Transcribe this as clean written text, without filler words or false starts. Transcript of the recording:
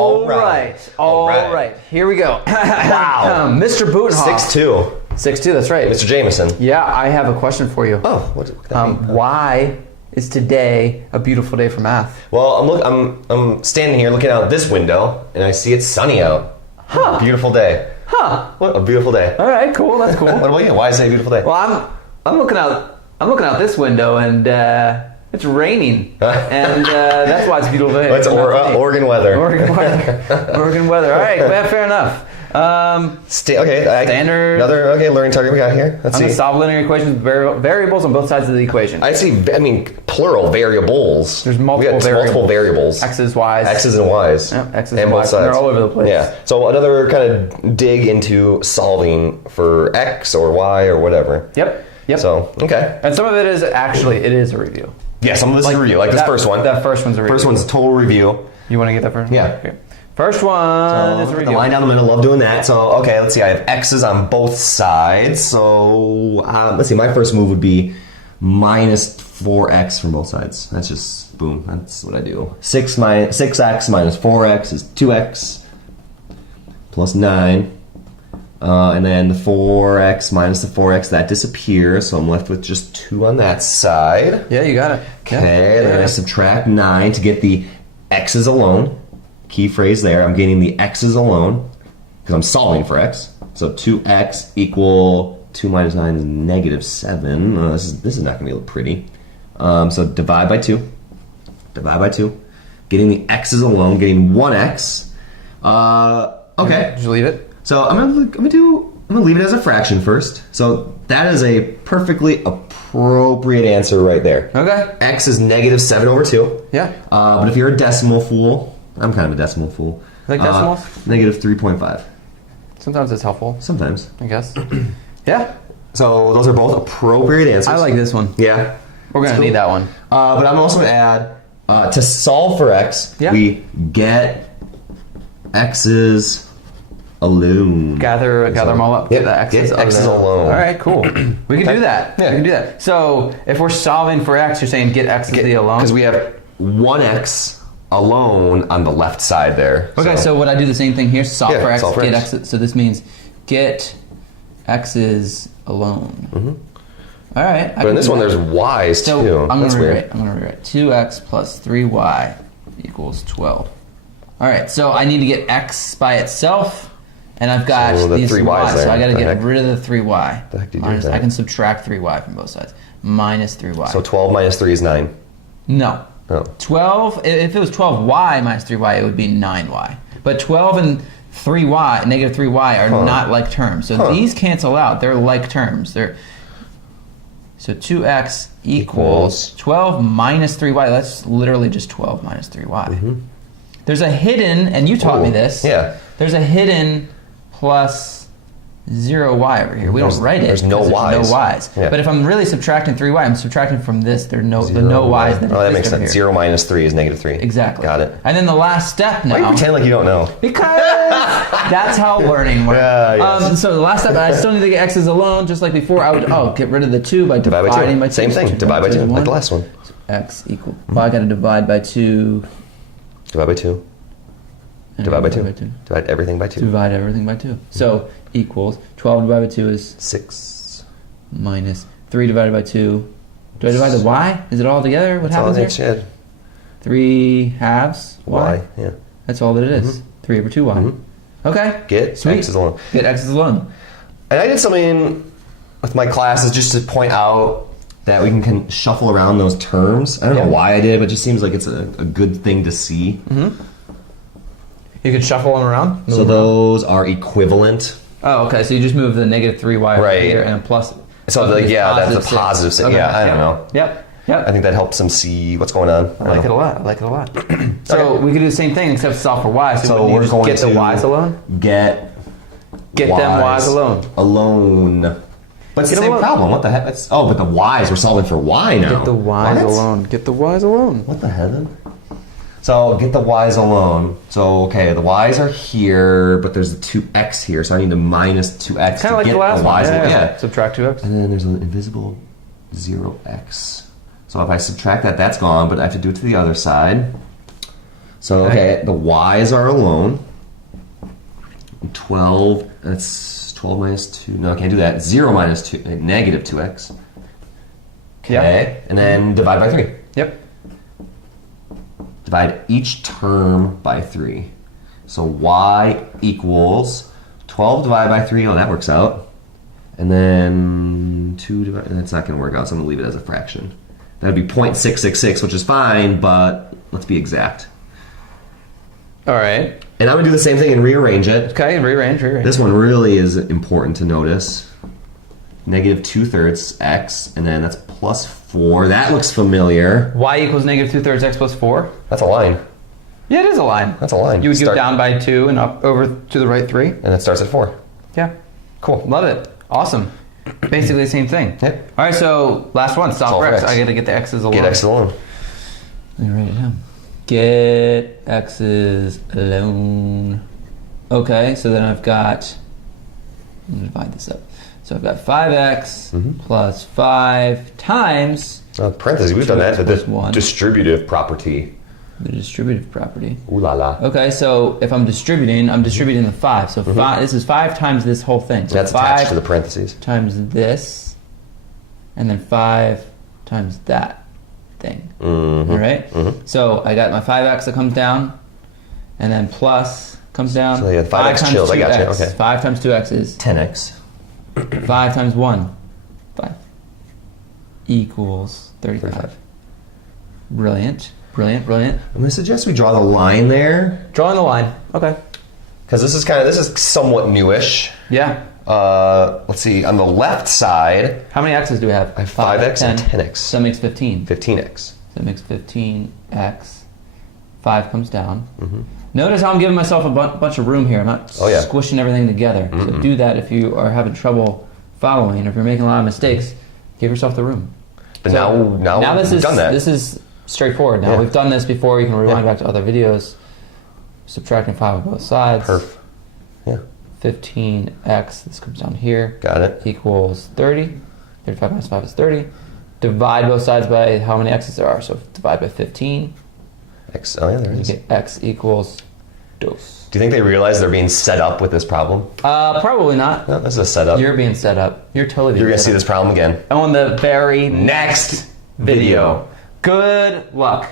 All right. Here we go. Wow. Mr. Butenhoff. 6'2". 6'2", that's right. Mr. Jameson. Yeah, I have a question for you. Oh, what could that mean? Why is today a beautiful day for math? Well, I'm standing here looking out this window, and I see it's sunny out. Huh. Beautiful day. Huh. What a beautiful day. All right, cool. That's cool. What about you? Why is it a beautiful day? Well, I'm looking out this window, and it's raining, and that's why it's a beautiful day. It's Oregon weather. Oregon weather. All right, fair enough. Standard. Learning target we got here. Let's I'm see. going to solve linear equations with variables on both sides of the equation. Plural variables. There's multiple variables. X's, Y's. X's and Y's. Yep, X's and Y's. sides. They're all over the place. Yeah. So another kind of dig into solving for X or Y or whatever. Yep. So, okay. And some of it is a review. Yeah, some of this is a review. Like this first one. That first one's a review. First one's a total review. You want to get that first one? Yeah. Okay. First one is a review. The line down the middle, love doing that. So, okay, let's see. I have X's on both sides. So, let's see. My first move would be minus 4X from both sides. That's just, boom. That's what I do. 6X minus 4X is 2X plus 9. And then the 4X minus the 4X, that disappears. So I'm left with just 2 on that side. Yeah, you got it. Okay, then I subtract 9 to get the X's alone. Key phrase there, I'm getting the X's alone because I'm solving for X. So 2X equal 2 minus 9 is negative 7. This is not going to be pretty. So divide by 2. Getting the X's alone, getting 1X. Okay. Just leave it. So I'm gonna leave it as a fraction first. So that is a perfectly appropriate answer right there. Okay. X is negative 7 over 2. Yeah. But if you're a decimal fool, I'm kind of a decimal fool. Like decimals? Negative 3.5. Sometimes it's helpful. Sometimes. I guess. Yeah. So those are both appropriate answers. I like this one. Yeah. We're gonna need that one. But I'm also gonna add to solve for X, we get X's alone. Gather them all up. Yep. The X's alone. All right, cool. We can do that. Yeah. We can do that. So if we're solving for X, you're saying get X's alone? Because we have 1X alone on the left side there. Okay, so would I do the same thing here? Solve for X, get X. X. So this means get X's alone. Mm-hmm. All right. But in this one, there's Y's too. I'm That's gonna weird. rewrite 2X plus 3Y equals 12. All right, so I need to get X by itself. And I've got these 3 Y's there. So I got to get rid of the 3Y. The heck do you do with that? I can subtract 3Y from both sides. Minus 3Y. So 12 minus 3 is 9. No. Oh. 12, if it was 12Y minus 3Y, it would be 9Y. But 12 and 3Y, negative 3Y, are not like terms. So these cancel out. They're like terms. So 2X equals 12 minus 3Y. That's literally just 12 minus 3Y. Mm-hmm. There's a hidden, and you taught me this. Yeah. There's a hidden plus 0y over here. We don't write it. There's no y's. Yeah. But if I'm really subtracting 3y, I'm subtracting from this. There are no y's. That makes sense. 0 minus 3 is negative 3. Exactly. Got it. And then the last step now. Why do you pretend like you don't know? Because that's how learning works. Yes. So the last step, I still need to get x's alone, just like before. I would get rid of the 2 by dividing by 2. Same thing. Divide by 2, like the last one. So x equal. Well, I got to divide by 2. Divide by 2. Divide by 2. Divide everything by 2. Divide everything by 2. So equals 12 divided by 2 is 6. Minus 3 divided by 2. Do I divide the y? Is it all together? What happens here? 3 halves y? Yeah. That's all that it is. 3 over 2y. Mm-hmm. Okay. Get x's alone. Get x's alone. And I did something with my classes just to point out that we can shuffle around those terms. I don't know why I did it, but it just seems like it's a good thing to see. Mm-hmm. You can shuffle them around? So those are equivalent. Oh, okay. So you just move the negative 3y over here and a plus. So that's the positive 6. Okay. Yeah, I don't know. Yep. I think that helps them see what's going on. I like it a lot. So we could do the same thing except solve for y. So we're going to get the y's alone? Get them y's alone. Alone. But it's the same problem. What the heck? But the y's, we're solving for y now. Get the y's alone. Get the y's alone. What the hell then? So get the y's alone. So okay, the y's are here, but there's a 2x here, so I need to minus 2x kind of like the last one. Yeah. Subtract 2x. And then there's an invisible 0x. So if I subtract that, that's gone, but I have to do it to the other side. So, okay, the y's are alone. 12, that's 12 minus 2. No, I can't do that. 0 minus 2, negative 2x. Okay, Yep. and then divide by 3. Yep. Divide each term by 3. So y equals 12 divided by 3. Oh, that works out. And then 2 divided... That's not going to work out, so I'm going to leave it as a fraction. That would be 0.666, which is fine, but let's be exact. All right. And I'm going to do the same thing and rearrange it. Okay, rearrange. This one really is important to notice. Negative 2/3 x, and then that's plus 4. That looks familiar. Y equals negative 2/3 x plus 4. That's a line. Yeah, it is a line. That's a line. You would go down by 2 and up over to the right 3. And it starts at 4. Yeah. Cool. Love it. Awesome. Basically the same thing. Yep. All right, so last one. Solve for x. I got to get the x's alone. Get x alone. Let me write it down. Get x's alone. Okay, so then I've got... I'm going to divide this up. So I've got 5x plus 5 times... Parentheses, we've done that. The 1. distributive property. The distributive property. Ooh la la. Okay, so if I'm distributing the 5. So 5, this is 5 times this whole thing. So That's 5 attached to the parentheses. times this, and then 5 times that thing. All right? So I got my 5x that comes down, and then plus comes down. So yeah, 5x times chills. 2x. I got you. Okay. 5 times 2x is 10x. 5 times 1. 5. Equals 35. Brilliant. Brilliant, brilliant. I'm going to suggest we draw the line there. Drawing the line. Okay. Because this is somewhat newish. Yeah. Let's see, on the left side, How many x's do we have? I have 5x and 10x. So that makes 15. 15x. So that makes 15x. 5 comes down. Notice how I'm giving myself a bunch of room here. I'm not squishing everything together. So do that if you are having trouble following, or if you're making a lot of mistakes, give yourself the room. But now this we've is done that. This is straightforward now. Yeah. We've done this before. You can rewind back to other videos. Subtracting 5 on both sides. Perf. Yeah. 15x, this comes down here. Got it. Equals 30. 35 minus 5 is 30. Divide both sides by how many x's there are. So divide by 15. X. Oh yeah, there You is. get x equals dos. Do you think they realize they're being set up with this problem? Probably not. No, this is a setup. You're being set up. You're totally being You're going to set see up. this problem again. On the very Next video. Good luck.